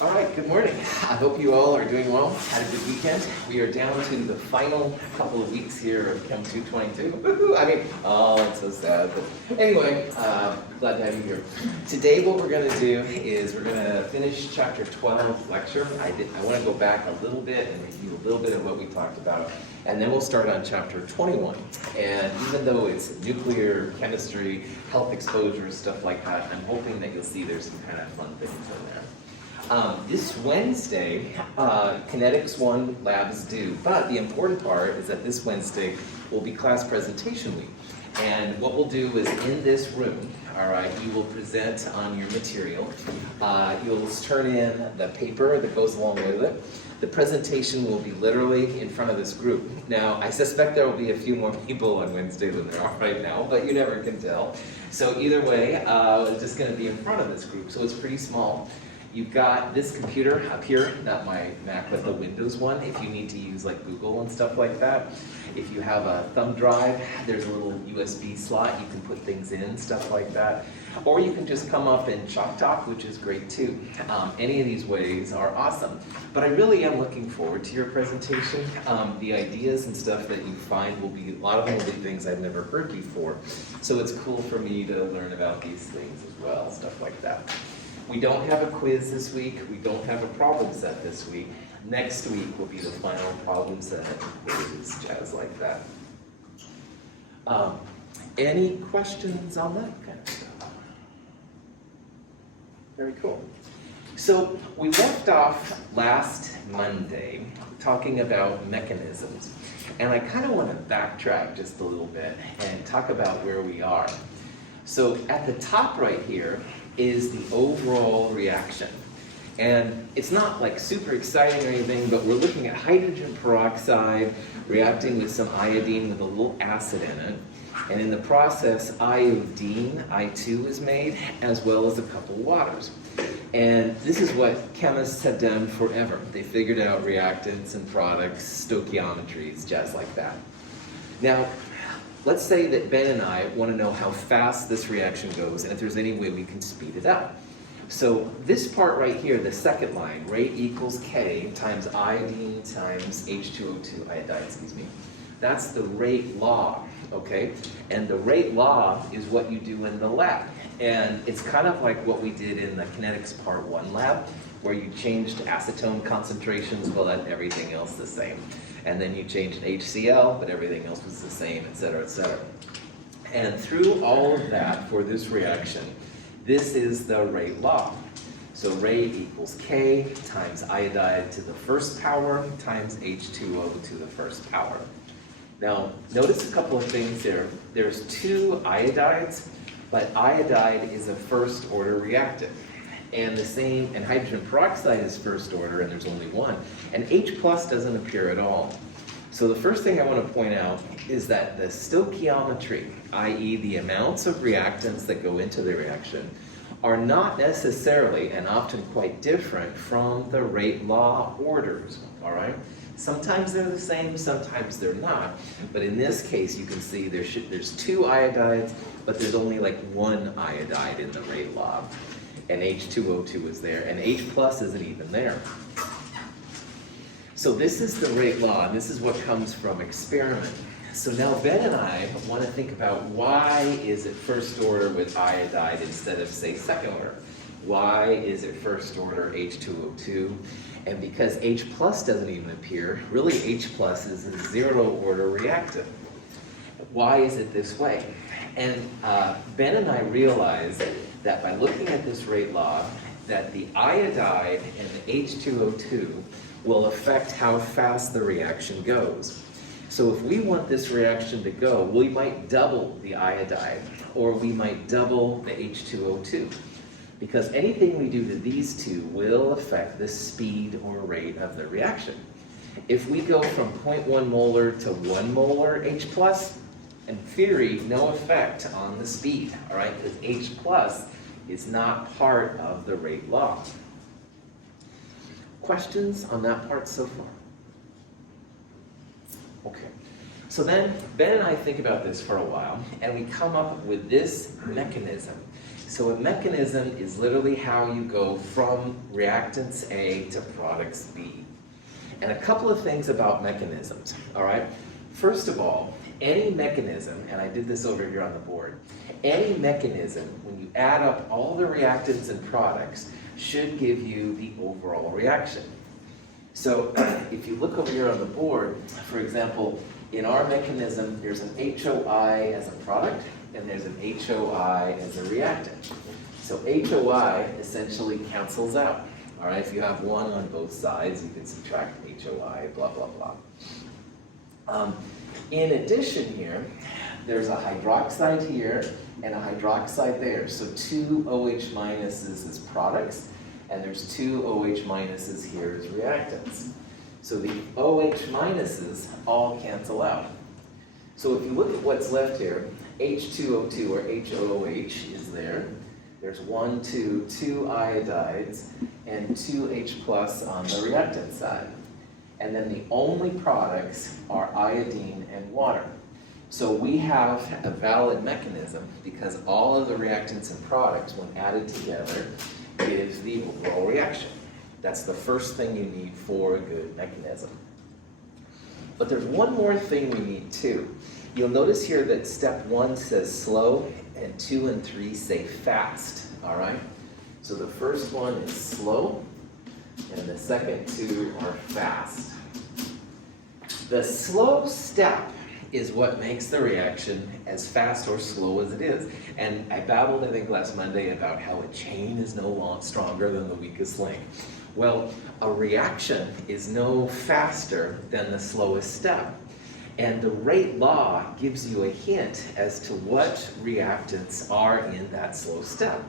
All right, good morning. I hope you all are doing well. Had a good weekend. We are down to the final couple of weeks here of Chem 222. Woohoo! It's so sad. But anyway, glad to have you here. Today what we're going to do is we're going to finish chapter 12 lecture. I want to go back a little bit and review a little bit of what we talked about. And then we'll start on chapter 21. And even though it's nuclear chemistry, health exposure, stuff like that, I'm hoping that you'll see there's some kind of fun things in there. This Wednesday, Kinetics 1 lab is due, but the important part is that this Wednesday will be class presentation week. And what we'll do is in this room, all right, you will present on your material. You'll turn in the paper that goes along with it. The presentation will be literally in front of this group. Now, I suspect there will be a few more people on Wednesday than there are right now, but you never can tell. So either way, it's just going to be in front of this group, so it's pretty small. You've got this computer up here, not my Mac, but the Windows one, if you need to use like Google and stuff like that. If you have a thumb drive, there's a little USB slot you can put things in, stuff like that. Or you can just come up and talk, which is great too. Any of these ways are awesome. But I really am looking forward to your presentation. The ideas and stuff that you find will be, a lot of them will be things I've never heard before. So it's cool for me to learn about these things as well, stuff like that. We don't have a quiz this week. We don't have a problem set this week. Next week will be the final problem set, quiz, jazz like that. Any questions on that kind of stuff? Very cool. So we left off last Monday talking about mechanisms. And I kind of want to backtrack just a little bit and talk about where we are. So at the top right here is the overall reaction. And it's not like super exciting or anything, but we're looking at hydrogen peroxide reacting with some iodine with a little acid in it. And in the process, iodine, I2, is made, as well as a couple waters. And this is what chemists have done forever. They figured out reactants and products, stoichiometries, jazz like that. Now, let's say that Ben and I want to know how fast this reaction goes and if there's any way we can speed it up. So this part right here, the second line, rate equals K times iodine times H2O2, iodine, that's the rate law, okay? And the rate law is what you do in the lab. And it's kind of like what we did in the Kinetics Part 1 lab, where you changed acetone concentrations, well, that everything else the same. And then you changed HCl, but everything else was the same, et cetera, et cetera. And through all of that for this reaction, this is the rate law. So rate equals K times iodide to the first power times H2O to the first power. Now, notice a couple of things there. There's two iodides, but iodide is a first order reactant. And the same, and hydrogen peroxide is first order, and there's only one. And H plus doesn't appear at all. So the first thing I want to point out is that the stoichiometry, i.e. the amounts of reactants that go into the reaction, are not necessarily, and often quite different, from the rate law orders, all right? Sometimes they're the same, sometimes they're not. But in this case, you can see there's two iodides, but there's only like one iodide in the rate law. And H2O2 is there, and H plus isn't even there. So this is the rate law, and this is what comes from experiment. So now Ben and I want to think about why is it first order with iodide instead of, say, second order? Why is it first order H2O2? And because H plus doesn't even appear, really H plus is a zero order reactant. Why is it this way? And Ben and I realized that by looking at this rate law, that the iodide and the H2O2 will affect how fast the reaction goes. So if we want this reaction to go, we might double the iodide, or we might double the H2O2, because anything we do to these two will affect the speed or rate of the reaction. If we go from 0.1 molar to 1 molar H plus, in theory, no effect on the speed, all right, because H plus is not part of the rate law. Questions on that part so far? Okay, so then Ben and I think about this for a while, and we come up with this mechanism. So a mechanism is literally how you go from reactants A to products B. And a couple of things about mechanisms, all right? First of all, any mechanism, and I did this over here on the board, any mechanism, when you add up all the reactants and products, should give you the overall reaction. So if you look over here on the board, for example, in our mechanism, there's an HOI as a product, and there's an HOI as a reactant. So HOI essentially cancels out. All right, if you have one on both sides, you can subtract HOI, blah, blah, blah. In addition here, there's a hydroxide here and a hydroxide there. So two OH minuses as products, and there's two OH minuses here as reactants. So the OH minuses all cancel out. So if you look at what's left here, H2O2 or HOOH is there. There's two iodides, and 2H plus on the reactant side. And then the only products are iodine and water. So we have a valid mechanism because all of the reactants and products, when added together, gives the overall reaction. That's the first thing you need for a good mechanism. But there's one more thing we need too. You'll notice here that step 1 says slow, and 2 and 3 say fast, all right? So the first one is slow, and the second two are fast. The slow step is what makes the reaction as fast or slow as it is. And I babbled, I think, last Monday about how a chain is no stronger than the weakest link. Well, a reaction is no faster than the slowest step. And the rate law gives you a hint as to what reactants are in that slow step.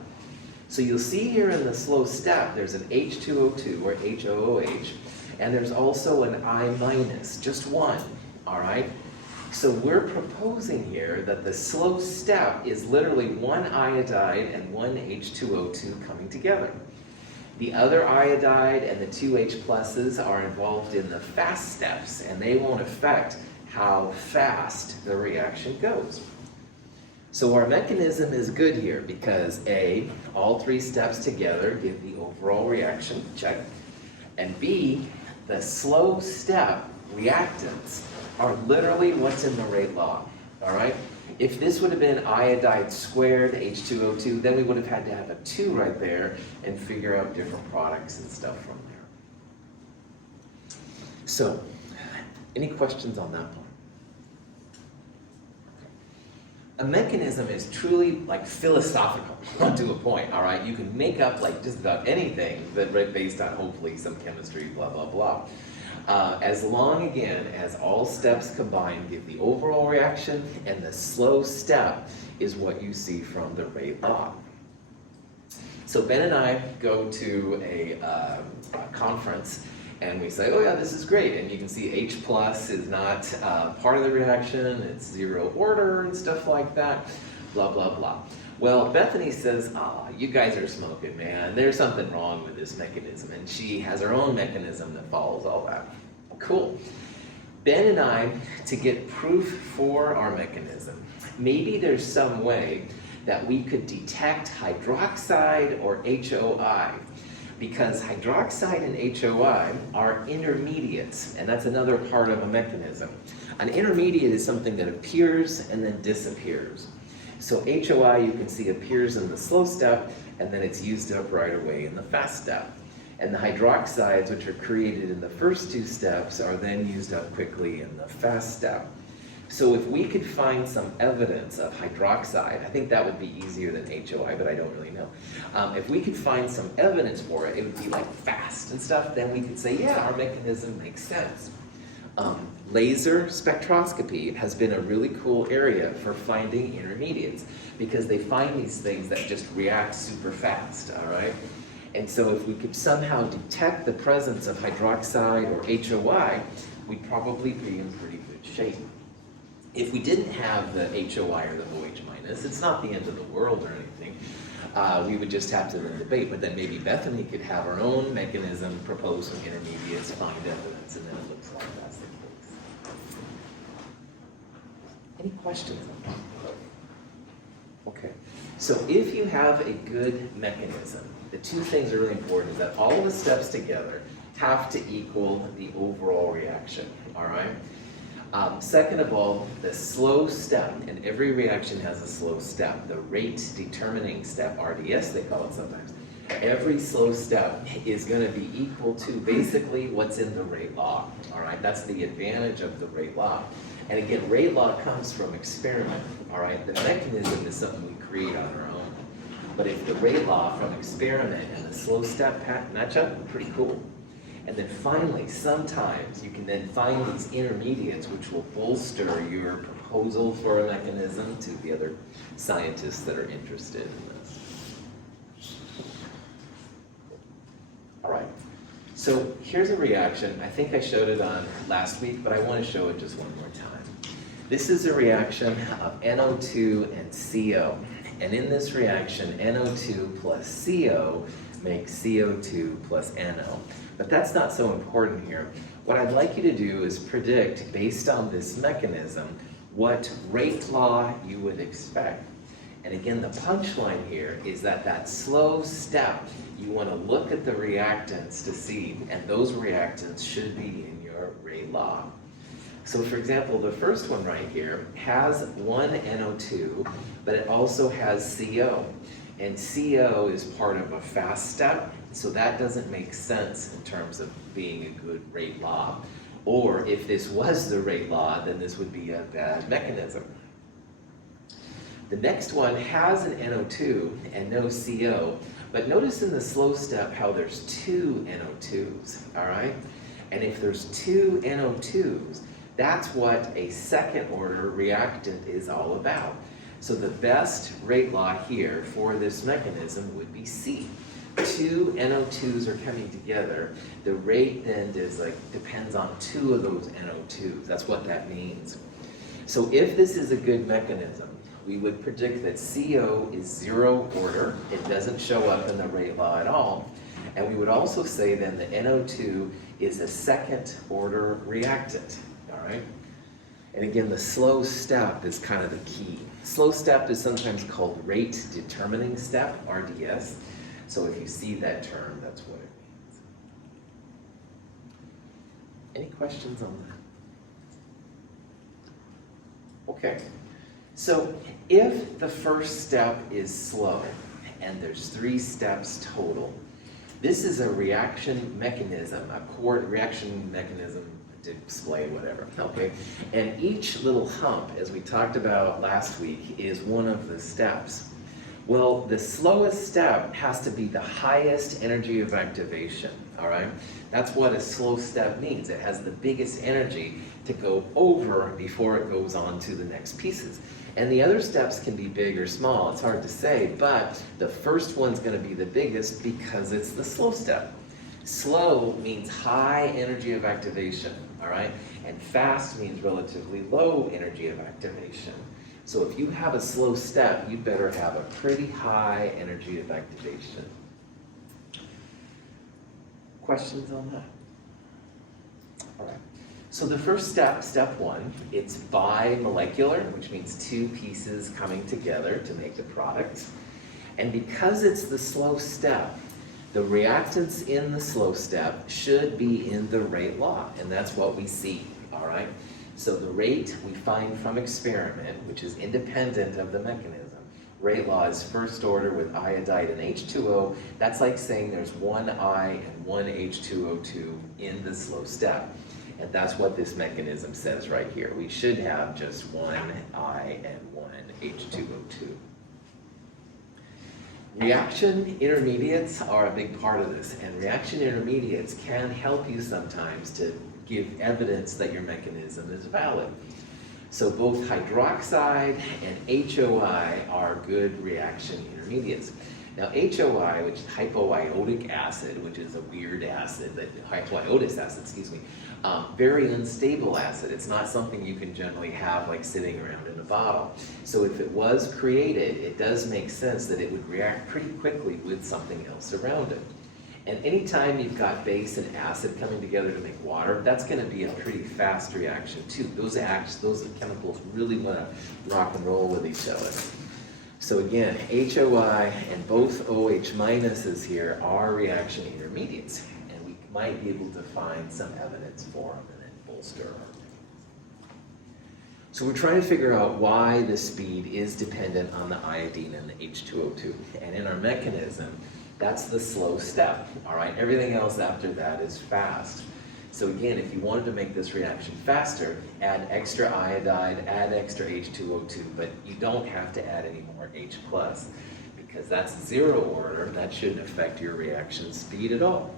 So you'll see here in the slow step, there's an H2O2 or HOOH, and there's also an I minus, just one, all right? So we're proposing here that the slow step is literally one iodide and one H2O2 coming together. The other iodide and the two H pluses are involved in the fast steps, and they won't affect how fast the reaction goes. So our mechanism is good here because A, all three steps together give the overall reaction, check, and B, the slow step reactants are literally what's in the rate law, all right? If this would have been iodide squared H2O2, then we would have had to have a 2 right there and figure out different products and stuff from there. So, any questions on that point? A mechanism is truly like philosophical to a point, all right? You can make up like just about anything that based on hopefully some chemistry, blah, blah, blah. As long, again, as all steps combined give the overall reaction, and the slow step is what you see from the rate law. So Ben and I go to a conference, and we say, oh yeah, this is great. And you can see H plus is not part of the reaction, it's zero order and stuff like that, blah, blah, blah. Well, Bethany says, you guys are smoking, man. There's something wrong with this mechanism. And she has her own mechanism that follows all that. Cool. Ben and I, to get proof for our mechanism, maybe there's some way that we could detect hydroxide or HOI, because hydroxide and HOI are intermediates, and that's another part of a mechanism. An intermediate is something that appears and then disappears. So HOI, you can see, appears in the slow step, and then it's used up right away in the fast step. And the hydroxides, which are created in the first two steps, are then used up quickly in the fast step. So if we could find some evidence of hydroxide, I think that would be easier than HOI, but I don't really know. If we could find some evidence for it, it would be like fast and stuff, then we could say, yeah, our mechanism makes sense. Laser spectroscopy has been a really cool area for finding intermediates because they find these things that just react super fast, all right? And so if we could somehow detect the presence of hydroxide or HOI, we'd probably be in pretty good shape. If we didn't have the HOI or the OH minus, it's not the end of the world or anything. We would just have to then debate, but then maybe Bethany could have her own mechanism, propose some intermediates, find evidence, and then it looks like that's the case. Any questions on that? Okay, so if you have a good mechanism, the two things that are really important is that all of the steps together have to equal the overall reaction, all right? Second of all, the slow step, and every reaction has a slow step, the rate determining step, RDS they call it sometimes. Every slow step is going to be equal to basically what's in the rate law, all right? That's the advantage of the rate law. And again, rate law comes from experiment, all right? The mechanism is something we create on our own. But if the rate law from experiment and the slow step match up, pretty cool. And then finally, sometimes you can then find these intermediates which will bolster your proposal for a mechanism to the other scientists that are interested in this. All right, so here's a reaction. I think I showed it on last week, but I want to show it just one more time. This is a reaction of NO2 and CO. And in this reaction, NO2 plus CO makes CO2 plus NO. But that's not so important here. What I'd like you to do is predict, based on this mechanism, what rate law you would expect. And again, the punchline here is that that slow step, you want to look at the reactants to see, and those reactants should be in your rate law. So for example, the first one right here has one NO2, but it also has CO. And CO is part of a fast step, so that doesn't make sense in terms of being a good rate law. Or if this was the rate law, then this would be a bad mechanism. The next one has an NO2 and no CO, but notice in the slow step how there's two NO2s, all right? And if there's two NO2s, that's what a second order reactant is all about. So the best rate law here for this mechanism would be C. Two NO2s are coming together. The rate then depends on two of those NO2s. That's what that means. So if this is a good mechanism, we would predict that CO is zero order. It doesn't show up in the rate law at all. And we would also say then that NO2 is a second order reactant, all right? And again, the slow step is kind of the key. Slow step is sometimes called rate determining step, RDS. So if you see that term, that's what it means. Any questions on that? Okay, so if the first step is slow, and there's 3 steps total, this is a reaction mechanism, reaction mechanism display, whatever, okay? And each little hump, as we talked about last week, is one of the steps. Well, the slowest step has to be the highest energy of activation, all right? That's what a slow step means. It has the biggest energy to go over before it goes on to the next pieces. And the other steps can be big or small, it's hard to say, but the first one's gonna be the biggest because it's the slow step. Slow means high energy of activation, all right? And fast means relatively low energy of activation. So if you have a slow step, you better have a pretty high energy of activation. Questions on that? All right. So the first step, step 1, it's bimolecular, which means 2 pieces coming together to make the product. And because it's the slow step, the reactants in the slow step should be in the rate law, and that's what we see, all right? So the rate we find from experiment, which is independent of the mechanism. Rate law is first order with iodide and H2O. That's like saying there's one I and one H2O2 in the slow step. And that's what this mechanism says right here. We should have just one I and one H2O2. Reaction intermediates are a big part of this, and reaction intermediates can help you sometimes to give evidence that your mechanism is valid. So both hydroxide and HOI are good reaction intermediates. Now HOI, which is hypoiodic acid, which is a weird acid, hypoiodous acid, excuse me, very unstable acid. It's not something you can generally have like sitting around in a bottle. So if it was created, it does make sense that it would react pretty quickly with something else around it. And anytime you've got base and acid coming together to make water, that's going to be a pretty fast reaction too. Those chemicals really want to rock and roll with each other. So again, HOI and both OH minuses here are reaction intermediates, and we might be able to find some evidence for them and then bolster our. So we're trying to figure out why the speed is dependent on the iodine and the H2O2. And in our mechanism, that's the slow step, all right? Everything else after that is fast. So again, if you wanted to make this reaction faster, add extra iodide, add extra H2O2, but you don't have to add any more H+, because that's zero order. That shouldn't affect your reaction speed at all.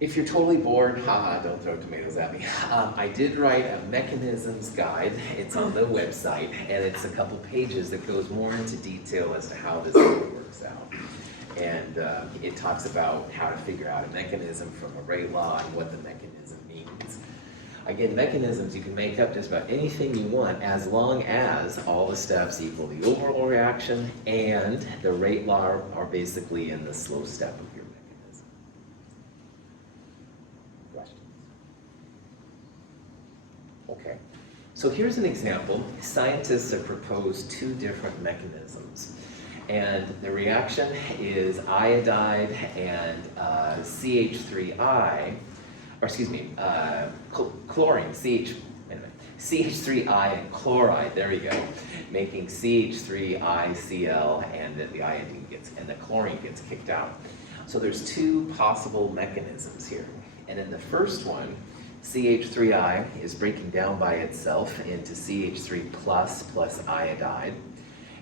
If you're totally bored, haha, don't throw tomatoes at me. I did write a mechanisms guide. It's on the website, and it's a couple pages that goes more into detail as to how this works out. And it talks about how to figure out a mechanism from a rate law and what the mechanism means. Again, mechanisms, you can make up just about anything you want as long as all the steps equal the overall reaction and the rate law are basically in the slow step of your mechanism. Questions? Okay, so here's an example. Scientists have proposed two different mechanisms. And the reaction is iodide and CH3I, or excuse me, chlorine, CH3I and chloride, there we go, making CH3ICl, and the iodine gets, and the chlorine gets kicked out. So there's two possible mechanisms here. And in the first one, CH3I is breaking down by itself into CH3 plus iodide.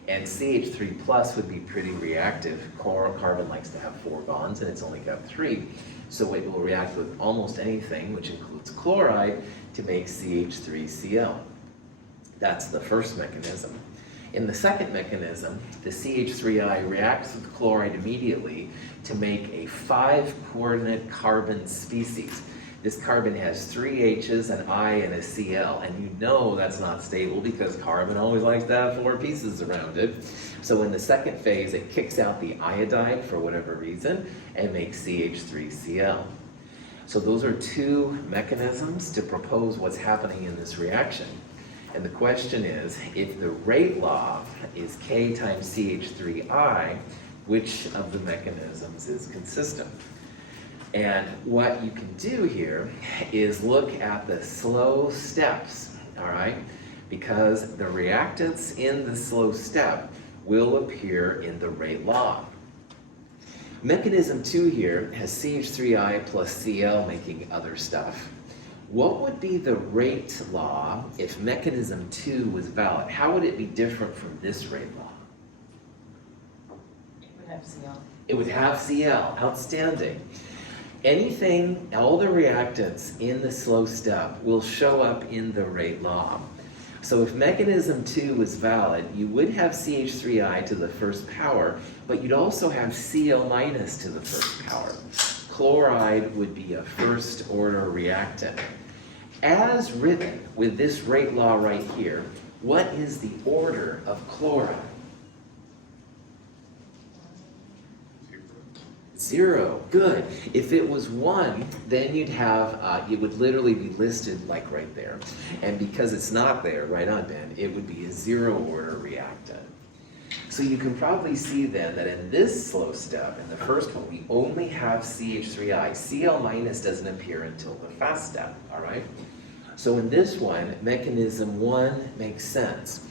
And CH3 plus would be pretty reactive. Carbon likes to have 4 bonds, and it's only got 3. So it will react with almost anything, which includes chloride, to make CH3Cl. That's the first mechanism. In the second mechanism, the CH3I reacts with chloride immediately to make a 5-coordinate carbon species. This carbon has 3 H's, an I, and a Cl, and you know that's not stable because carbon always likes to have 4 pieces around it. So in the second phase, it kicks out the iodide for whatever reason and makes CH3Cl. So those are two mechanisms to propose what's happening in this reaction. And the question is, if the rate law is K times CH3I, which of the mechanisms is consistent? And what you can do here is look at the slow steps, all right? Because the reactants in the slow step will appear in the rate law. Mechanism 2 here has CH3I plus Cl making other stuff. What would be the rate law if mechanism 2 was valid? How would it be different from this rate law? It would have Cl. It would have Cl, outstanding. Anything, all the reactants in the slow step will show up in the rate law. So if mechanism 2 was valid, you would have CH3I to the first power, but you'd also have Cl minus to the first power. Chloride would be a first order reactant. As written with this rate law right here, what is the order of chloride? 0, good. If it was 1, then you'd have, it would literally be listed like right there. And because it's not there, right on Ben, it would be a 0 order reactant. So you can probably see then that in this slow step, in the first one, we only have CH3I. Cl minus doesn't appear until the fast step, all right? So in this one, mechanism 1 makes sense.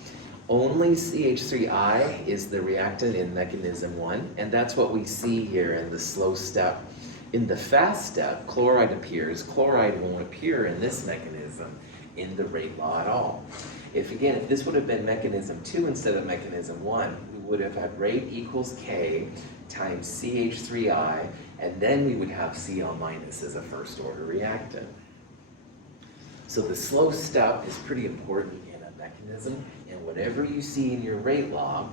Only CH3I is the reactant in mechanism 1, and that's what we see here in the slow step. In the fast step, chloride appears. Chloride won't appear in this mechanism in the rate law at all. If this would have been mechanism 2 instead of mechanism 1, we would have had rate equals K times CH3I, and then we would have Cl minus as a first order reactant. So the slow step is pretty important in a mechanism, and whatever you see in your rate law,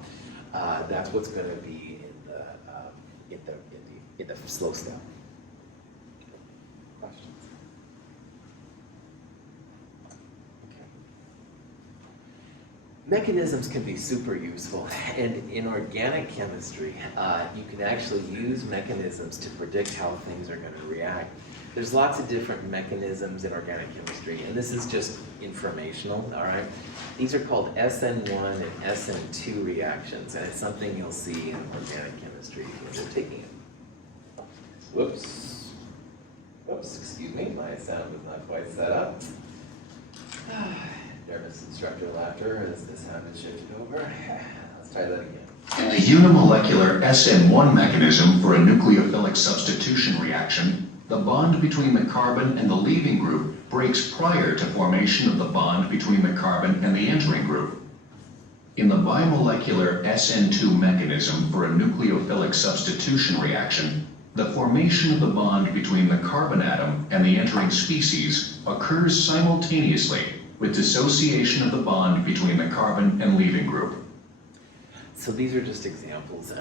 that's what's going to be in the slow step. Questions? Okay. Mechanisms can be super useful, and in organic chemistry, you can actually use mechanisms to predict how things are going to react. There's lots of different mechanisms in organic chemistry, and this is just informational, all right? These are called SN1 and SN2 reactions, and it's something you'll see in organic chemistry when you're taking it. Whoops. Whoops, excuse me, my sound was not quite set up. Nervous instructor laughter as the sound is shifted over. Let's try that again. In the unimolecular SN1 mechanism for a nucleophilic substitution reaction, the bond between the carbon and the leaving group breaks prior to formation of the bond between the carbon and the entering group. In the bimolecular SN2 mechanism for a nucleophilic substitution reaction, the formation of the bond between the carbon atom and the entering species occurs simultaneously with dissociation of the bond between the carbon and leaving group. So these are just examples.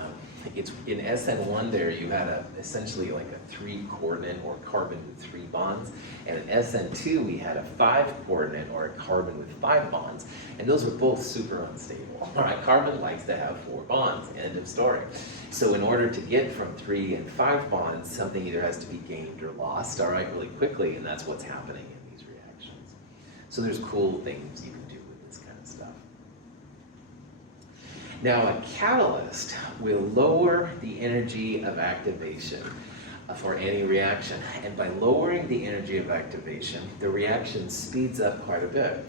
It's in SN1 there you had essentially like a 3-coordinate or carbon with 3 bonds, and in SN2 we had a 5-coordinate or a carbon with 5 bonds, and those were both super unstable. All right, carbon likes to have 4 bonds, end of story. So in order to get from 3 and 5 bonds, something either has to be gained or lost, all right, really quickly, and that's what's happening in these reactions. So there's cool things you can do with this kind of stuff. Now, a catalyst will lower the energy of activation for any reaction. And by lowering the energy of activation, the reaction speeds up quite a bit.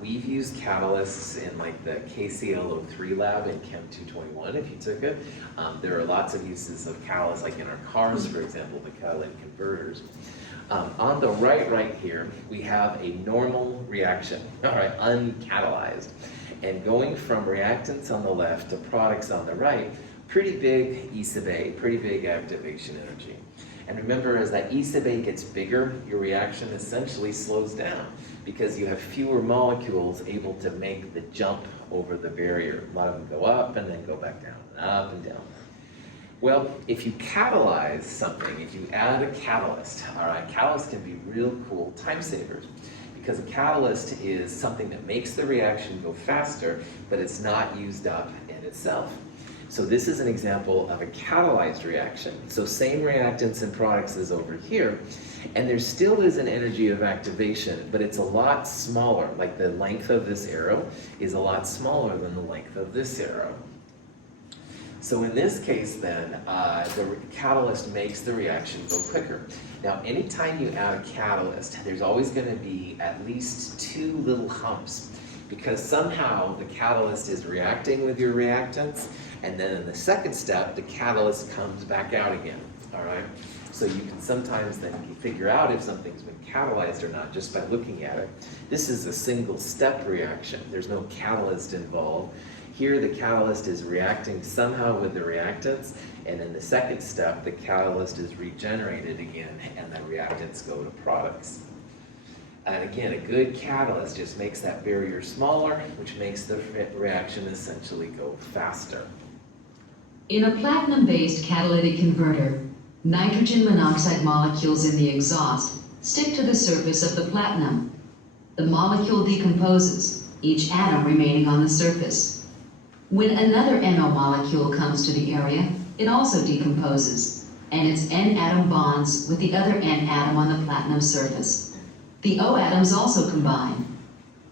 We've used catalysts in like the KClO3 lab in Chem 221, if you took it. There are lots of uses of catalysts, like in our cars, for example, the catalytic converters. On the right here, we have a normal reaction, all right, uncatalyzed. And going from reactants on the left to products on the right, pretty big E sub A, pretty big activation energy. And remember, as that E sub A gets bigger, your reaction essentially slows down because you have fewer molecules able to make the jump over the barrier. A lot of them go up and then go back down, up and down. Well, if you catalyze something, if you add a catalyst, all right, catalysts can be real cool time savers. Because a catalyst is something that makes the reaction go faster, but it's not used up in itself. So this is an example of a catalyzed reaction. So same reactants and products as over here, and there still is an energy of activation, but it's a lot smaller. Like the length of this arrow is a lot smaller than the length of this arrow. So in this case then, the catalyst makes the reaction go quicker. Now anytime you add a catalyst, there's always going to be at least 2 little humps, because somehow the catalyst is reacting with your reactants, and then in the second step, the catalyst comes back out again, all right? So you can sometimes then figure out if something's been catalyzed or not just by looking at it. This is a single step reaction. There's no catalyst involved. Here the catalyst is reacting somehow with the reactants, and in the second step the catalyst is regenerated again and the reactants go to products. And again, a good catalyst just makes that barrier smaller, which makes the reaction essentially go faster. In a platinum-based catalytic converter, nitrogen monoxide molecules in the exhaust stick to the surface of the platinum. The molecule decomposes, each atom remaining on the surface. When another NO molecule comes to the area, it also decomposes, and its N atom bonds with the other N atom on the platinum surface. The O atoms also combine.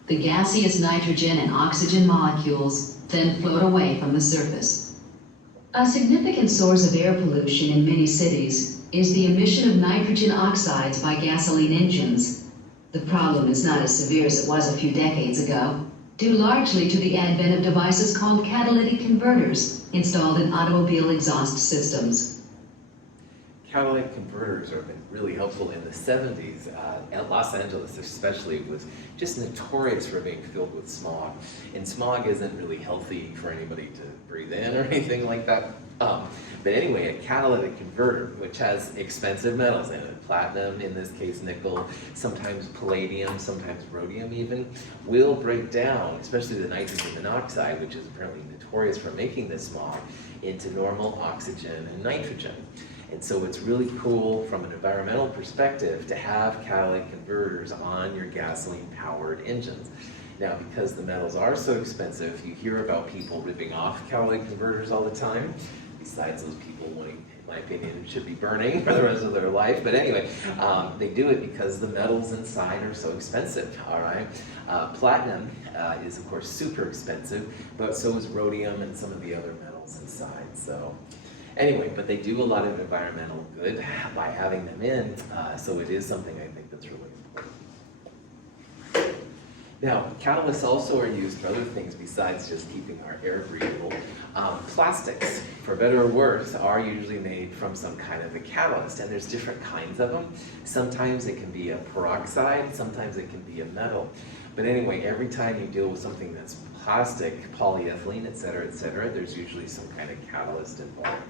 The gaseous nitrogen and oxygen molecules then float away from the surface. A significant source of air pollution in many cities is the emission of nitrogen oxides by gasoline engines. The problem is not as severe as it was a few decades ago, due largely to the advent of devices called catalytic converters installed in automobile exhaust systems. Catalytic converters have been really helpful in the 70s. Los Angeles especially was just notorious for being filled with smog. And smog isn't really healthy for anybody to breathe in or anything like that. But anyway, a catalytic converter, which has expensive metals in it, platinum, in this case nickel, sometimes palladium, sometimes rhodium even, will break down, especially the nitrogen monoxide, which is apparently notorious for making this smog, into normal oxygen and nitrogen. And so it's really cool from an environmental perspective to have catalytic converters on your gasoline-powered engines. Now, because the metals are so expensive, you hear about people ripping off catalytic converters all the time, besides those people wanting, in my opinion, should be burning for the rest of their life. But anyway, they do it because the metals inside are so expensive, all right? Platinum is, of course, super expensive, but so is rhodium and some of the other metals inside. So anyway, but they do a lot of environmental good by having them in, so it is something I think that's really important. Now, catalysts also are used for other things besides just keeping our air breathable. Plastics, for better or worse, are usually made from some kind of a catalyst, and there's different kinds of them. Sometimes it can be a peroxide, sometimes it can be a metal. But anyway, every time you deal with something that's plastic, polyethylene, et cetera, there's usually some kind of catalyst involved.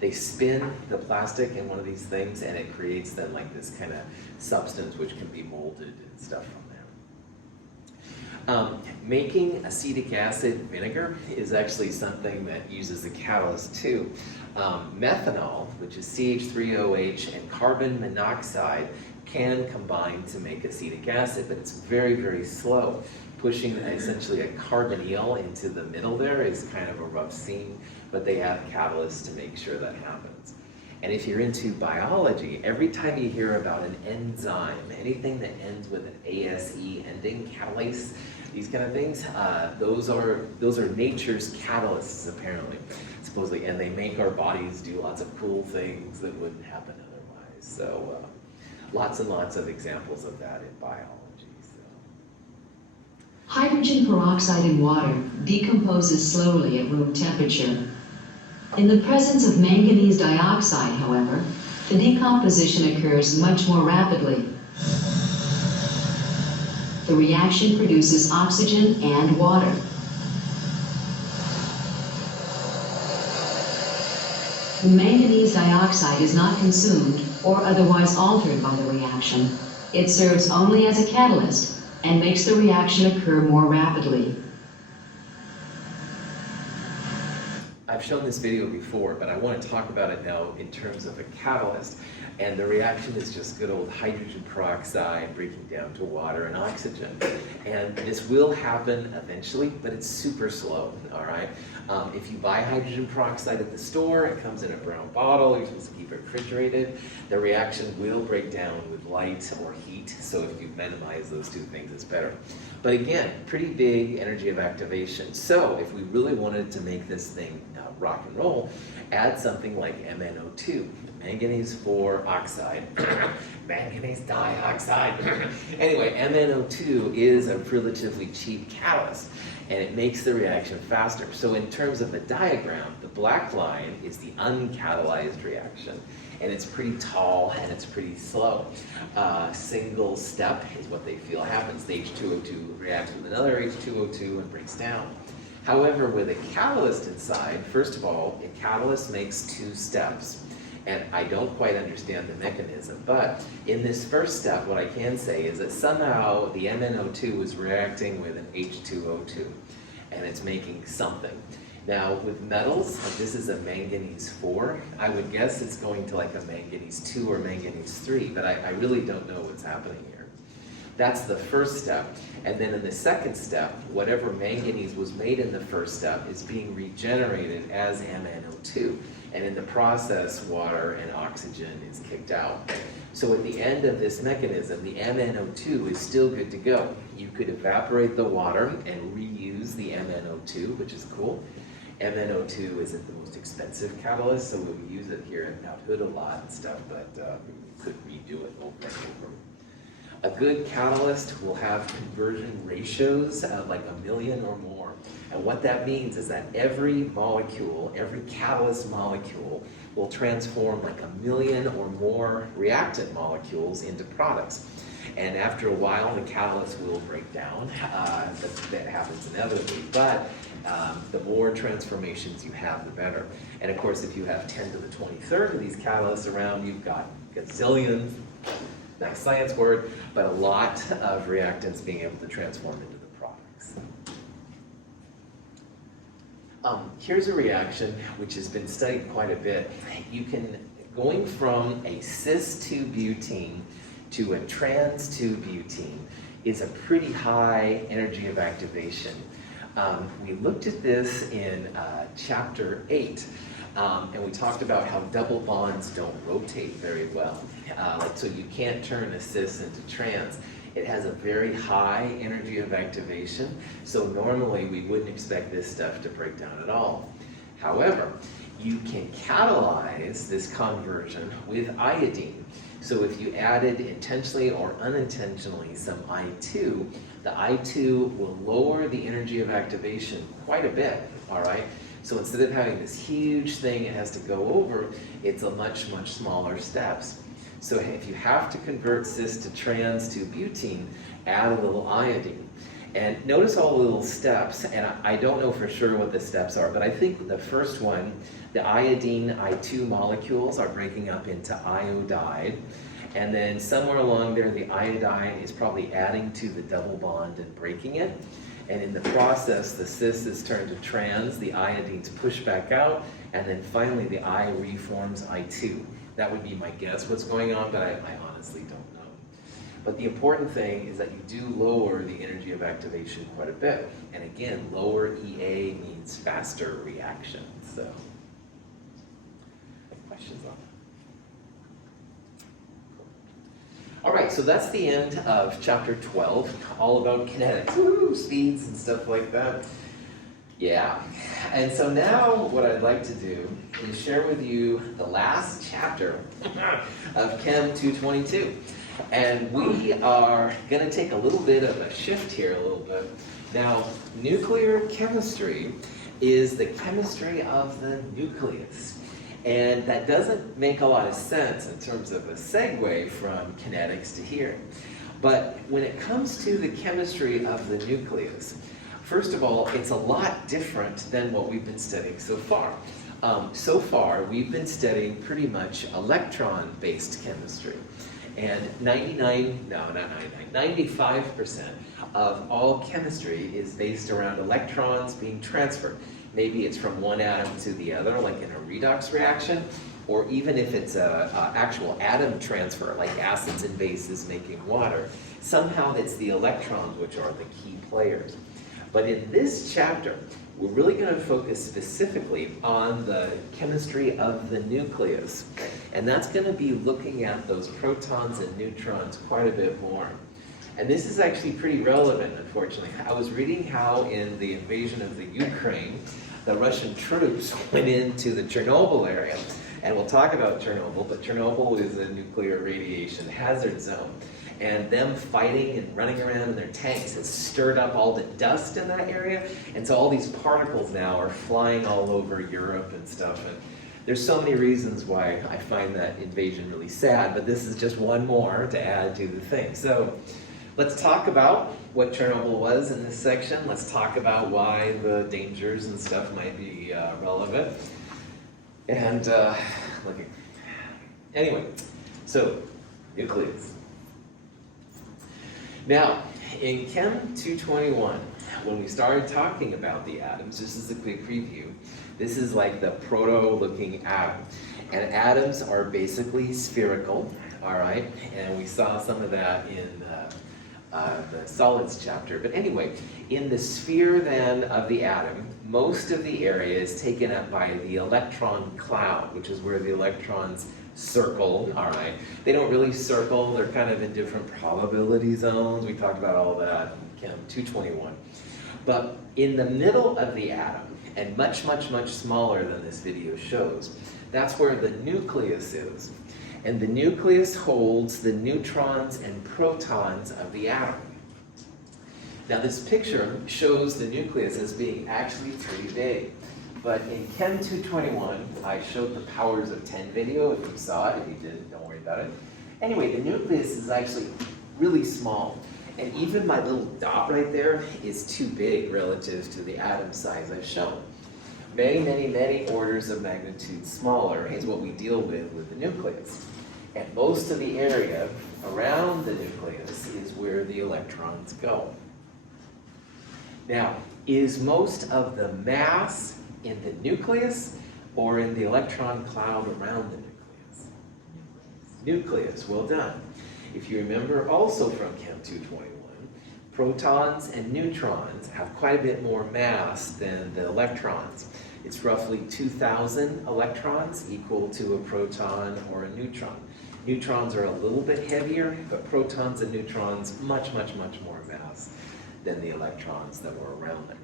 They spin the plastic in one of these things, and it creates then like this kind of substance which can be molded and stuff from there. Making acetic acid vinegar is actually something that uses a catalyst too. Methanol, which is CH3OH, and carbon monoxide can combine to make acetic acid, but it's very, very slow. Pushing essentially a carbonyl into the middle there is kind of a rough scene, but they have catalysts to make sure that happens. And if you're into biology, every time you hear about an enzyme, anything that ends with an ASE ending, catalase, these kind of things, those are nature's catalysts apparently, supposedly, and they make our bodies do lots of cool things that wouldn't happen otherwise. So lots and lots of examples of that in biology. Hydrogen peroxide in water decomposes slowly at room temperature. In the presence of manganese dioxide, however, the decomposition occurs much more rapidly. The reaction produces oxygen and water. The manganese dioxide is not consumed or otherwise altered by the reaction. It serves only as a catalyst and makes the reaction occur more rapidly. I've shown this video before, but I want to talk about it now in terms of a catalyst. And the reaction is just good old hydrogen peroxide breaking down to water and oxygen. And this will happen eventually, but it's super slow, all right? If you buy hydrogen peroxide at the store, it comes in a brown bottle, you're supposed to keep it refrigerated. The reaction will break down with light or heat, so if you minimize those two things, it's better. But again, pretty big energy of activation. So if we really wanted to make this thing rock and roll, add something like MnO2, manganese 4 oxide, manganese dioxide. Anyway, MnO2 is a relatively cheap catalyst, and it makes the reaction faster. So in terms of the diagram, the black line is the uncatalyzed reaction, and it's pretty tall and it's pretty slow. Single step is what they feel happens. The H2O2 reacts with another H2O2 and breaks down. However, with a catalyst inside, first of all, a catalyst makes 2 steps. And I don't quite understand the mechanism, but in this first step, what I can say is that somehow the MnO2 is reacting with an H2O2, and it's making something. Now, with metals, like this is a manganese 4, I would guess it's going to like a manganese 2 or manganese 3, but I really don't know what's happening here. That's the first step. And then in the second step, whatever manganese was made in the first step is being regenerated as MnO2. And in the process, water and oxygen is kicked out. So at the end of this mechanism, the MnO2 is still good to go. You could evaporate the water and reuse the MnO2, which is cool. MnO2 isn't the most expensive catalyst, so we use it here at Mount Hood a lot and stuff, but we could redo it over and over. A good catalyst will have conversion ratios of like 1 million or more. And what that means is that every molecule, every catalyst molecule will transform like 1 million or more reactant molecules into products. And after a while, the catalyst will break down. That happens inevitably, but the more transformations you have, the better. And of course, if you have 10 to the 23rd of these catalysts around, you've got gazillions. Nice science word, but a lot of reactants being able to transform into the products. Here's a reaction which has been studied quite a bit. Going from a cis-2-butene to a trans-2-butene, is a pretty high energy of activation. We looked at this in chapter 8, and we talked about how double bonds don't rotate very well. So you can't turn a cis into trans. It has a very high energy of activation, so normally we wouldn't expect this stuff to break down at all. However, you can catalyze this conversion with iodine. So if you added intentionally or unintentionally some I2, the I2 will lower the energy of activation quite a bit, all right? So instead of having this huge thing it has to go over, it's a much, much smaller steps. So if you have to convert cis to trans to butene, add a little iodine. And notice all the little steps, and I don't know for sure what the steps are, but I think the first one, the iodine I2 molecules are breaking up into iodide, and then somewhere along there the iodine is probably adding to the double bond and breaking it. And in the process, the cis is turned to trans, the iodine's pushed back out, and then finally the I reforms I2. That would be my guess what's going on, but I honestly don't know. But the important thing is that you do lower the energy of activation quite a bit. And again, lower EA means faster reaction. So, questions on that? All right, so that's the end of chapter 12, all about kinetics, woo, speeds and stuff like that. Yeah, and so now what I'd like to do is share with you the last chapter of Chem 222. And we are going to take a little bit of a shift here a little bit. Now, nuclear chemistry is the chemistry of the nucleus. And that doesn't make a lot of sense in terms of a segue from kinetics to here. But when it comes to the chemistry of the nucleus, first of all, it's a lot different than what we've been studying so far. So far, we've been studying pretty much electron-based chemistry. And 95% of all chemistry is based around electrons being transferred. Maybe it's from one atom to the other, like in a redox reaction, or even if it's an actual atom transfer, like acids and bases making water. Somehow it's the electrons which are the key players. But in this chapter, we're really going to focus specifically on the chemistry of the nucleus. And that's going to be looking at those protons and neutrons quite a bit more. And this is actually pretty relevant, unfortunately. I was reading how in the invasion of the Ukraine, the Russian troops went into the Chernobyl area. And we'll talk about Chernobyl, but Chernobyl is a nuclear radiation hazard zone. And them fighting and running around in their tanks has stirred up all the dust in that area. And so all these particles now are flying all over Europe and stuff. And there's so many reasons why I find that invasion really sad, but this is just one more to add to the thing. So let's talk about what Chernobyl was in this section. Let's talk about why the dangers and stuff might be relevant. And anyway, so nucleus. Now, in Chem 221, when we started talking about the atoms, just as a quick preview, this is like the proto-looking atom. And atoms are basically spherical, all right? And we saw some of that in the solids chapter. But anyway, in the sphere then of the atom, most of the area is taken up by the electron cloud, which is where the electrons circle, all right? They don't really circle, they're kind of in different probability zones. We talked about all that in Chem 221. But in the middle of the atom, and much, much, much smaller than this video shows, that's where the nucleus is. And the nucleus holds the neutrons and protons of the atom. Now this picture shows the nucleus as being actually pretty big. But in Chem 221, I showed the powers of 10 video. If you saw it, if you didn't, don't worry about it. Anyway, the nucleus is actually really small. And even my little dot right there is too big relative to the atom size I've shown. Many, many, many orders of magnitude smaller is what we deal with the nucleus. And most of the area around the nucleus is where the electrons go. Now, is most of the mass in the nucleus or in the electron cloud around the nucleus? Nucleus, well done. If you remember also from Chem 221, Protons and neutrons have quite a bit more mass than the electrons. It's roughly 2,000 electrons equal to a proton or a neutron. Neutrons are a little bit heavier, but protons and neutrons much, much, much more mass than the electrons that were around them.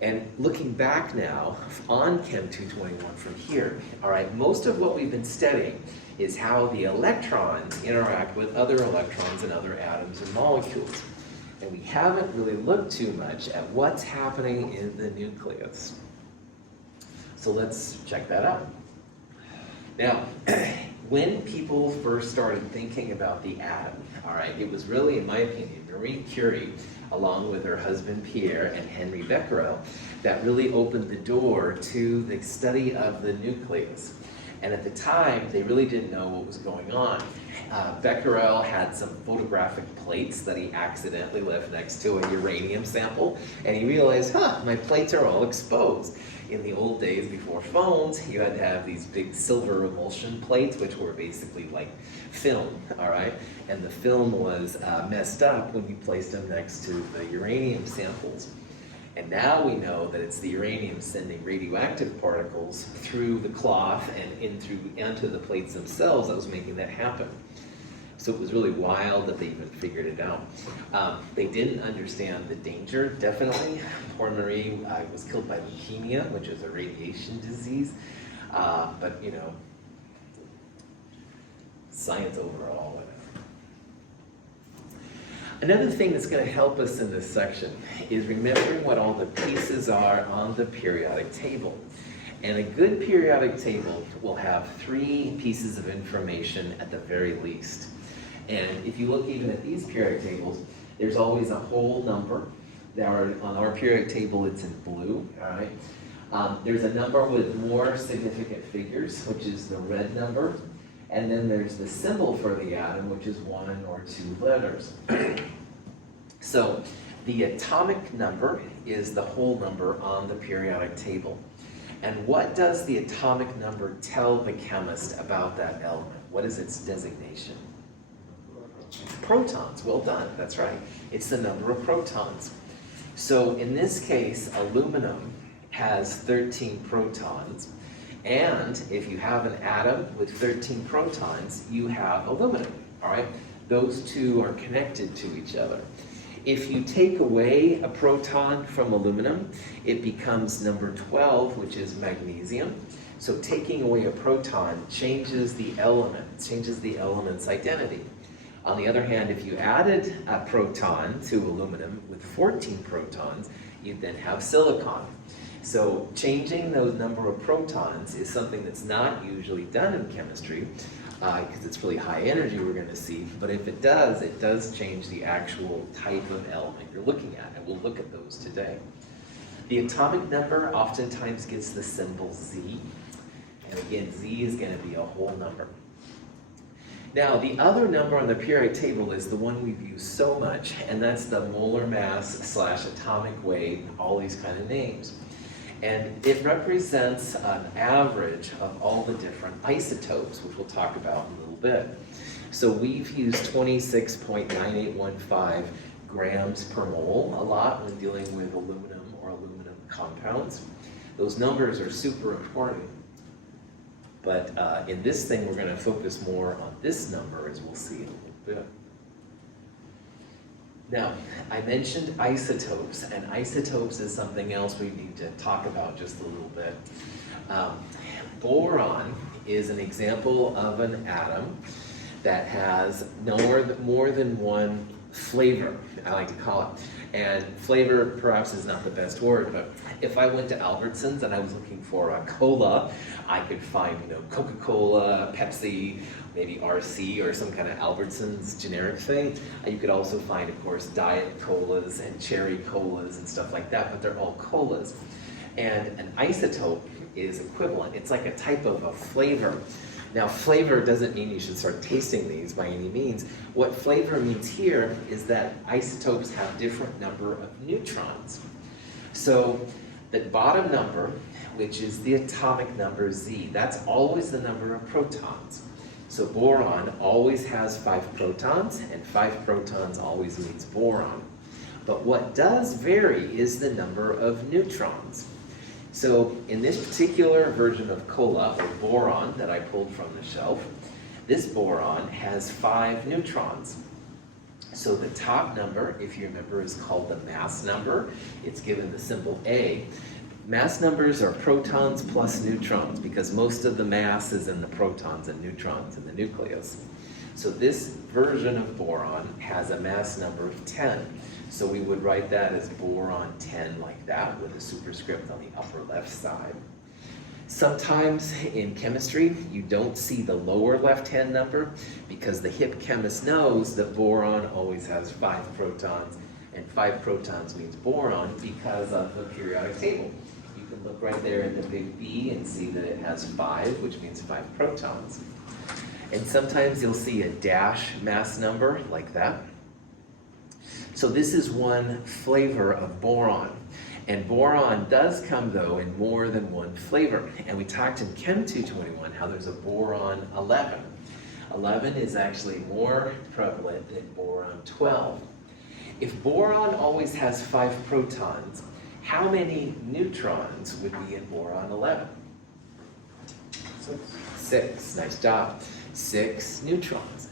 And looking back now on Chem 221 from here, all right, most of what we've been studying is how the electrons interact with other electrons and other atoms and molecules. And we haven't really looked too much at what's happening in the nucleus. So let's check that out. Now, when people first started thinking about the atom, all right, it was really, in my opinion, Marie Curie, along with her husband Pierre and Henry Becquerel, that really opened the door to the study of the nucleus. And at the time, they really didn't know what was going on. Becquerel had some photographic plates that he accidentally left next to a uranium sample, and he realized, my plates are all exposed. In the old days before phones, you had to have these big silver emulsion plates, which were basically like film, all right? And the film was messed up when you placed them next to the uranium samples. And now we know that it's the uranium sending radioactive particles through the cloth and into the plates themselves that was making that happen. So it was really wild that they even figured it out. They didn't understand the danger, definitely. Poor Marie was killed by leukemia, which is a radiation disease. But, you know, science overall, whatever. Another thing that's going to help us in this section is remembering what all the pieces are on the periodic table. And a good periodic table will have 3 pieces of information at the very least. And if you look even at these periodic tables, there's always a whole number. On our periodic table, it's in blue, all right? There's a number with more significant figures, which is the red number. And then there's the symbol for the atom, which is 1 or 2 letters. So the atomic number is the whole number on the periodic table. And what does the atomic number tell the chemist about that element? What is its designation? Protons. Well done. That's right. It's the number of protons. So in this case, aluminum has 13 protons. And if you have an atom with 13 protons, you have aluminum, all right? Those two are connected to each other. If you take away a proton from aluminum, it becomes number 12, which is magnesium. So taking away a proton changes the element's identity. On the other hand, if you added a proton to aluminum with 14 protons, you'd then have silicon. So changing those number of protons is something that's not usually done in chemistry because it's really high energy we're going to see, but if it does change the actual type of element you're looking at, and we'll look at those today. The atomic number oftentimes gets the symbol Z, and again, Z is going to be a whole number. Now, the other number on the periodic table is the one we've used so much, and that's the molar mass / atomic weight, all these kind of names. And it represents an average of all the different isotopes, which we'll talk about in a little bit. So we've used 26.9815 grams per mole a lot when dealing with aluminum or aluminum compounds. Those numbers are super important. But in this thing, we're going to focus more on this number, as we'll see in a little bit. Now, I mentioned isotopes, and isotopes is something else we need to talk about just a little bit. Boron is an example of an atom that has more than one flavor, I like to call it. And flavor perhaps is not the best word, but if I went to Albertsons and I was looking for a cola, I could find, Coca-Cola, Pepsi, maybe RC or some kind of Albertsons generic thing. You could also find, of course, diet colas and cherry colas and stuff like that, but they're all colas. And an isotope is equivalent. It's like a type of a flavor. Now, flavor doesn't mean you should start tasting these by any means. What flavor means here is that isotopes have different number of neutrons. So the bottom number, which is the atomic number Z, that's always the number of protons. So boron always has 5 protons, and 5 protons always means boron. But what does vary is the number of neutrons. So in this particular version of cola, or boron, that I pulled from the shelf, this boron has 5 neutrons. So the top number, if you remember, is called the mass number. It's given the symbol A. Mass numbers are protons plus neutrons because most of the mass is in the protons and neutrons in the nucleus. So this version of boron has a mass number of 10. So we would write that as boron 10 like that with a superscript on the upper left side. Sometimes in chemistry, you don't see the lower left-hand number because the hip chemist knows that boron always has 5 protons, and 5 protons means boron because of the periodic table. You can look right there in the big B and see that it has 5, which means 5 protons. And sometimes you'll see a dash mass number like that. So this is one flavor of boron. And boron does come, though, in more than one flavor. And we talked in Chem 221 how there's a boron 11. 11 is actually more prevalent than boron 12. If boron always has 5 protons, how many neutrons would be in boron 11? 6. Nice job. 6 neutrons.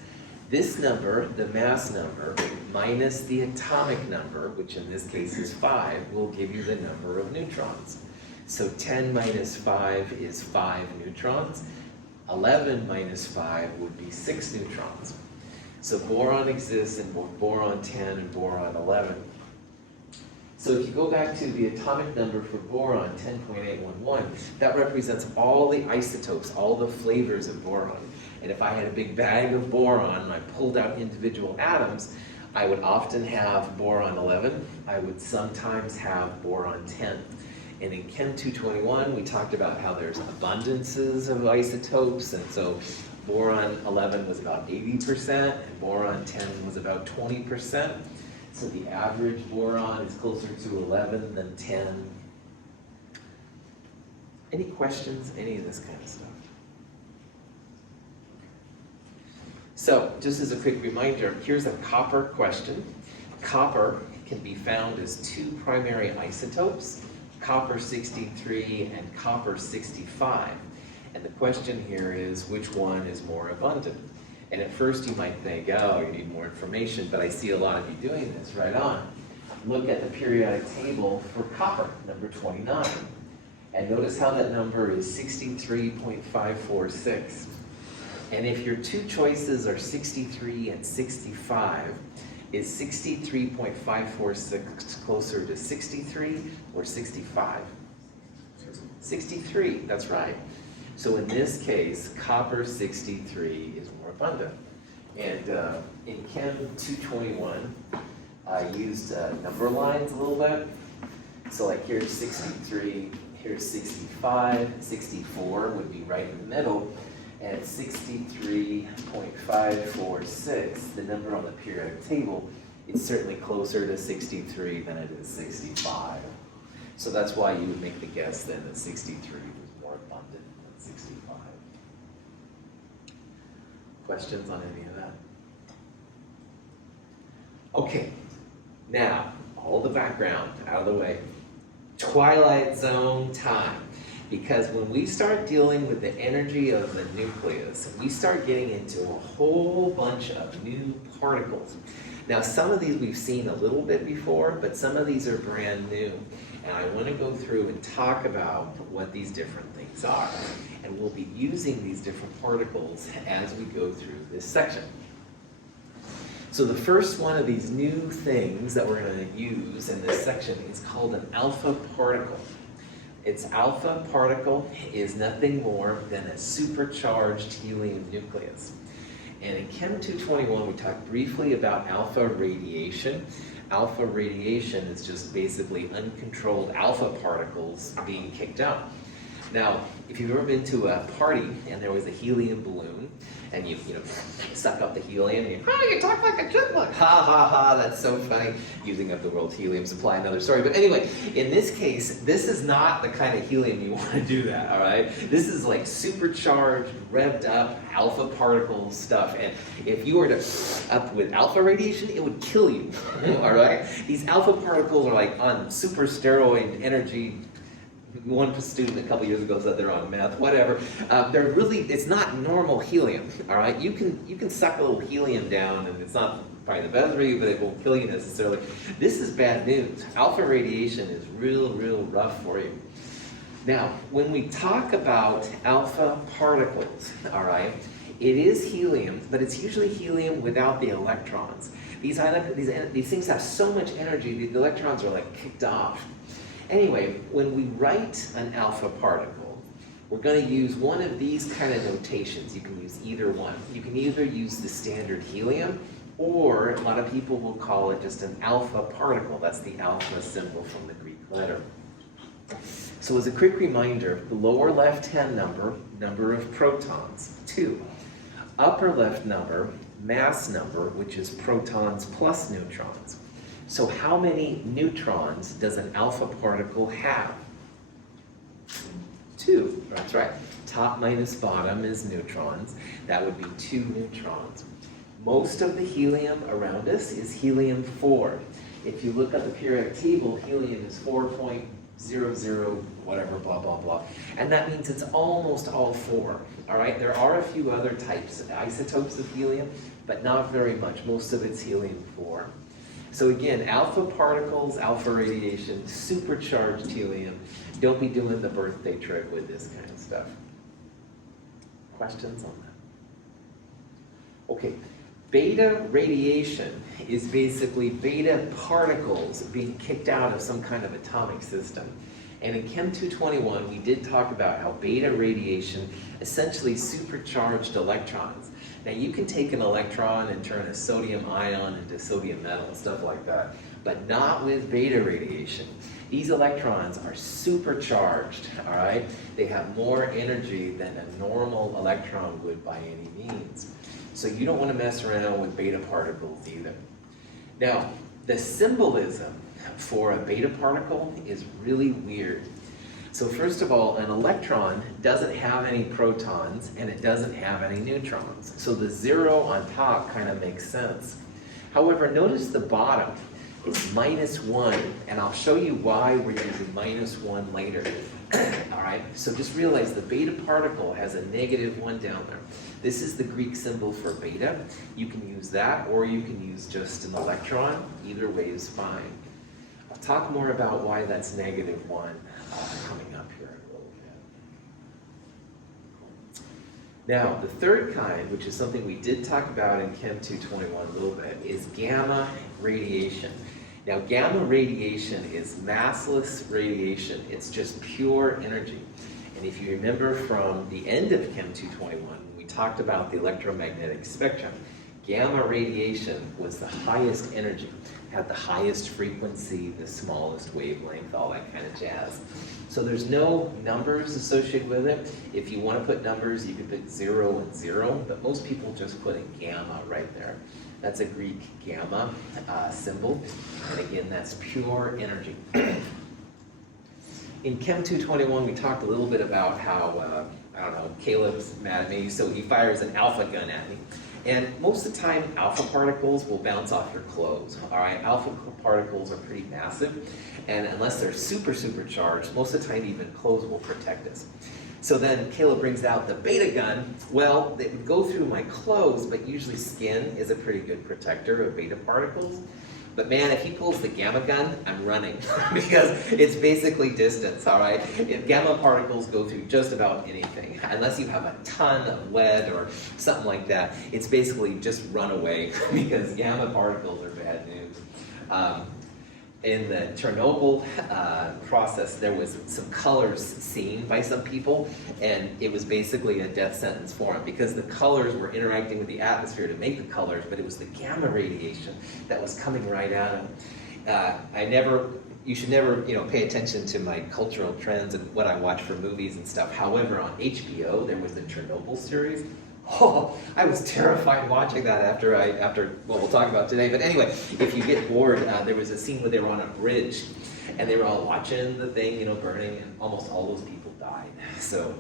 This number, the mass number, minus the atomic number, which in this case is 5, will give you the number of neutrons. So 10 minus 5 is 5 neutrons. 11 minus 5 would be 6 neutrons. So boron exists in both boron 10 and boron 11. So if you go back to the atomic number for boron, 10.811, that represents all the isotopes, all the flavors of boron. And if I had a big bag of boron and I pulled out individual atoms, I would often have boron 11. I would sometimes have boron 10. And in Chem 221, we talked about how there's abundances of isotopes. And so boron 11 was about 80%, and boron 10 was about 20%. So the average boron is closer to 11 than 10. Any questions? Any of this kind of stuff? So, just as a quick reminder, here's a copper question. Copper can be found as 2 primary isotopes, copper 63 and copper 65. And the question here is, which one is more abundant? And at first you might think, oh, you need more information, but I see a lot of you doing this. Right on. Look at the periodic table for copper, number 29. And notice how that number is 63.546. And if your 2 choices are 63 and 65, is 63.546 closer to 63 or 65? 63, that's right. So in this case, copper 63 is more abundant. And in Chem 221, I used number lines a little bit. So like here's 63, here's 65, 64 would be right in the middle. And 63.546, the number on the periodic table, it's certainly closer to 63 than it is 65. So that's why you would make the guess then that 63 was more abundant than 65. Questions on any of that? Okay, now, all the background out of the way. Twilight zone time. Because when we start dealing with the energy of the nucleus, we start getting into a whole bunch of new particles. Now, some of these we've seen a little bit before, but some of these are brand new. And I want to go through and talk about what these different things are. And we'll be using these different particles as we go through this section. So the first one of these new things that we're going to use in this section is called an alpha particle. Its alpha particle is nothing more than a supercharged helium nucleus. And in Chem 221, we talked briefly about alpha radiation. Alpha radiation is just basically uncontrolled alpha particles being kicked out. Now, if you've ever been to a party and there was a helium balloon, and you suck up the helium, and you talk like a chipmunk. Ha ha ha, that's so funny. Using up the world's helium supply, another story. But anyway, in this case, this is not the kind of helium you want to do that, all right? This is like supercharged, revved up, alpha particle stuff. And if you were to up with alpha radiation, it would kill you, all right? These alpha particles are like on super steroid energy. One student a couple years ago said they're on meth, whatever. They're really, it's not normal helium, all right? You can suck a little helium down, and it's not probably the best for you, but it won't kill you necessarily. This is bad news. Alpha radiation is real rough for you. Now, when we talk about alpha particles, all right, it is helium, but it's usually helium without the electrons. These things have so much energy, the electrons are like kicked off. Anyway, when we write an alpha particle, we're going to use one of these kind of notations. You can use either one. You can either use the standard helium, or a lot of people will call it just an alpha particle. That's the alpha symbol from the Greek letter. So as a quick reminder, the lower left-hand number of protons, 2. Upper left number, mass number, which is protons plus neutrons. So how many neutrons does an alpha particle have? 2, that's right. Top minus bottom is neutrons. That would be 2 neutrons. Most of the helium around us is helium-4. If you look at the periodic table, helium is 4.00, whatever, blah, blah, blah. And that means it's almost all 4, all right? There are a few other types, isotopes of helium, but not very much. Most of it's helium-4. So again, alpha particles, alpha radiation, supercharged helium. Don't be doing the birthday trick with this kind of stuff. Questions on that? Okay, beta radiation is basically beta particles being kicked out of some kind of atomic system. And in Chem 221, we did talk about how beta radiation essentially supercharged electrons. Now you can take an electron and turn a sodium ion into sodium metal and stuff like that, but not with beta radiation. These electrons are supercharged, all right? They have more energy than a normal electron would by any means. So you don't want to mess around with beta particles either. Now, the symbolism for a beta particle is really weird. So first of all, an electron doesn't have any protons and it doesn't have any neutrons. So the 0 on top kind of makes sense. However, notice the bottom is -1, and I'll show you why we're using -1 later. All right, so just realize the beta particle has a -1 down there. This is the Greek symbol for beta. You can use that, or you can use just an electron. Either way is fine. I'll talk more about why that's -1 coming up here in a little bit. Now, the third kind, which is something we did talk about in Chem 221 a little bit, is gamma radiation. Now, gamma radiation is massless radiation. It's just pure energy. And if you remember from the end of Chem 221, we talked about the electromagnetic spectrum. Gamma radiation was the highest energy, had the highest frequency, the smallest wavelength, all that kind of jazz. So there's no numbers associated with it. If you want to put numbers, you can put 0 and 0, but most people just put a gamma right there. That's a Greek gamma symbol, and again, that's pure energy. In Chem 221, we talked a little bit about how, I don't know, Caleb's mad at me, so he fires an alpha gun at me. And most of the time, alpha particles will bounce off your clothes, all right? Alpha particles are pretty massive, and unless they're super charged, most of the time even clothes will protect us. So then Caleb brings out the beta gun. Well, they would go through my clothes, but usually skin is a pretty good protector of beta particles. But man, if he pulls the gamma gun, I'm running because it's basically distance, all right? If gamma particles go through just about anything, unless you have a ton of lead or something like that, it's basically just run away because gamma particles are bad news. In the Chernobyl process, there was some colors seen by some people, and it was basically a death sentence for them because the colors were interacting with the atmosphere to make the colors, but it was the gamma radiation that was coming right at them. I never you should never, pay attention to my cultural trends and what I watch for movies and stuff. However, on HBO, there was the Chernobyl series. Oh, I was terrified watching that after what we'll talk about today. But anyway, if you get bored, there was a scene where they were on a bridge, and they were all watching the thing, burning, and almost all those people died. So,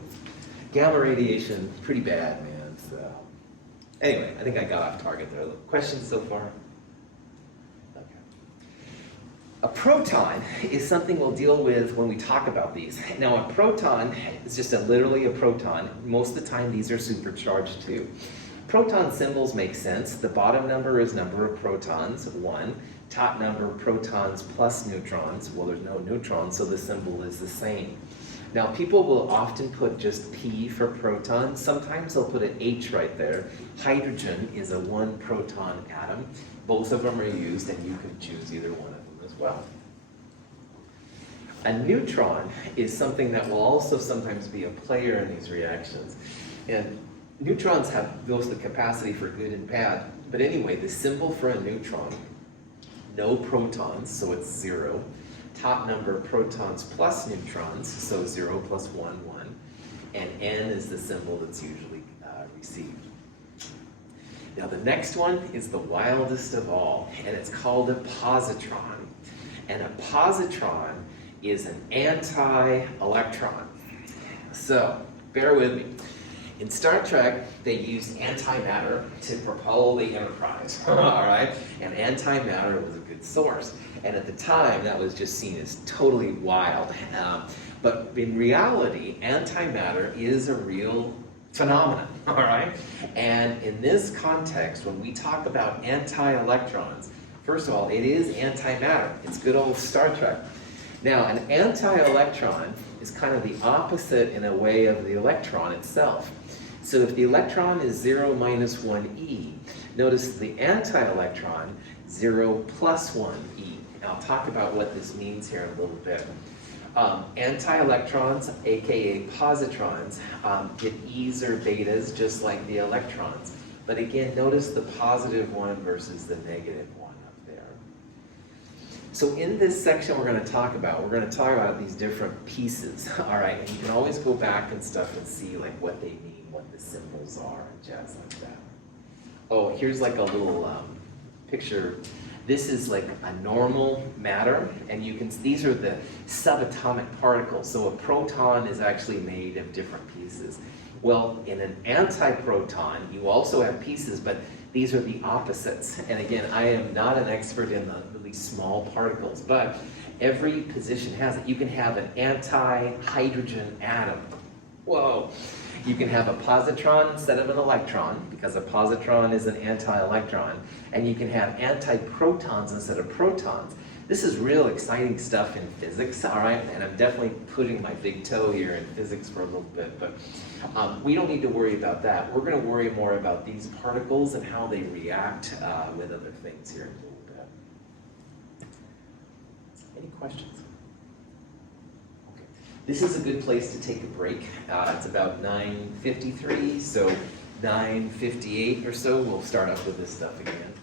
gamma radiation, pretty bad, man. So, anyway, I think I got off target there. Questions so far? Okay. A proton is something we'll deal with when we talk about these. Now, a proton is just literally a proton. Most of the time, these are supercharged too. Proton symbols make sense. The bottom number is number of protons, 1. Top number, protons plus neutrons. Well, there's no neutrons, so the symbol is the same. Now, people will often put just P for proton. Sometimes they'll put an H right there. Hydrogen is a 1 proton atom. Both of them are used, and you can choose either one of them as well. A neutron is something that will also sometimes be a player in these reactions. And neutrons have both the capacity for good and bad. But anyway, the symbol for a neutron, no protons, so it's 0. Top number, protons plus neutrons, so 0 plus 1, 1. And N is the symbol that's usually received. Now the next one is the wildest of all, and it's called a positron. And a positron is an anti-electron. So, bear with me. In Star Trek, they used antimatter to propel the Enterprise, all right? And antimatter was a good source. And at the time, that was just seen as totally wild. But in reality, antimatter is a real phenomenon, all right? And in this context, when we talk about anti-electrons, first of all, it is antimatter. It's good old Star Trek. Now, an anti-electron is kind of the opposite in a way of the electron itself. So if the electron is 0 minus 1e, notice the anti-electron, 0 plus 1e. And I'll talk about what this means here in a little bit. Anti-electrons, aka positrons, get e's or betas just like the electrons. But again, notice the positive one versus the negative one up there. So in this section we're going to talk about these different pieces, all right? And you can always go back and stuff and see like what they mean, what the symbols are, and jazz like that. Oh, here's like a little picture. This is like a normal matter, and these are the subatomic particles. So a proton is actually made of different pieces. Well, in an antiproton, you also have pieces, but these are the opposites. And again, I am not an expert in the really small particles, but every position has it. You can have an anti-hydrogen atom. Whoa. You can have a positron instead of an electron, because a positron is an anti-electron. And you can have antiprotons instead of protons. This is real exciting stuff in physics, all right? And I'm definitely putting my big toe here in physics for a little bit, but we don't need to worry about that. We're going to worry more about these particles and how they react with other things here in a little bit. Any questions? Okay. This is a good place to take a break. It's about 9:53, so 9:58 or so, we'll start up with this stuff again.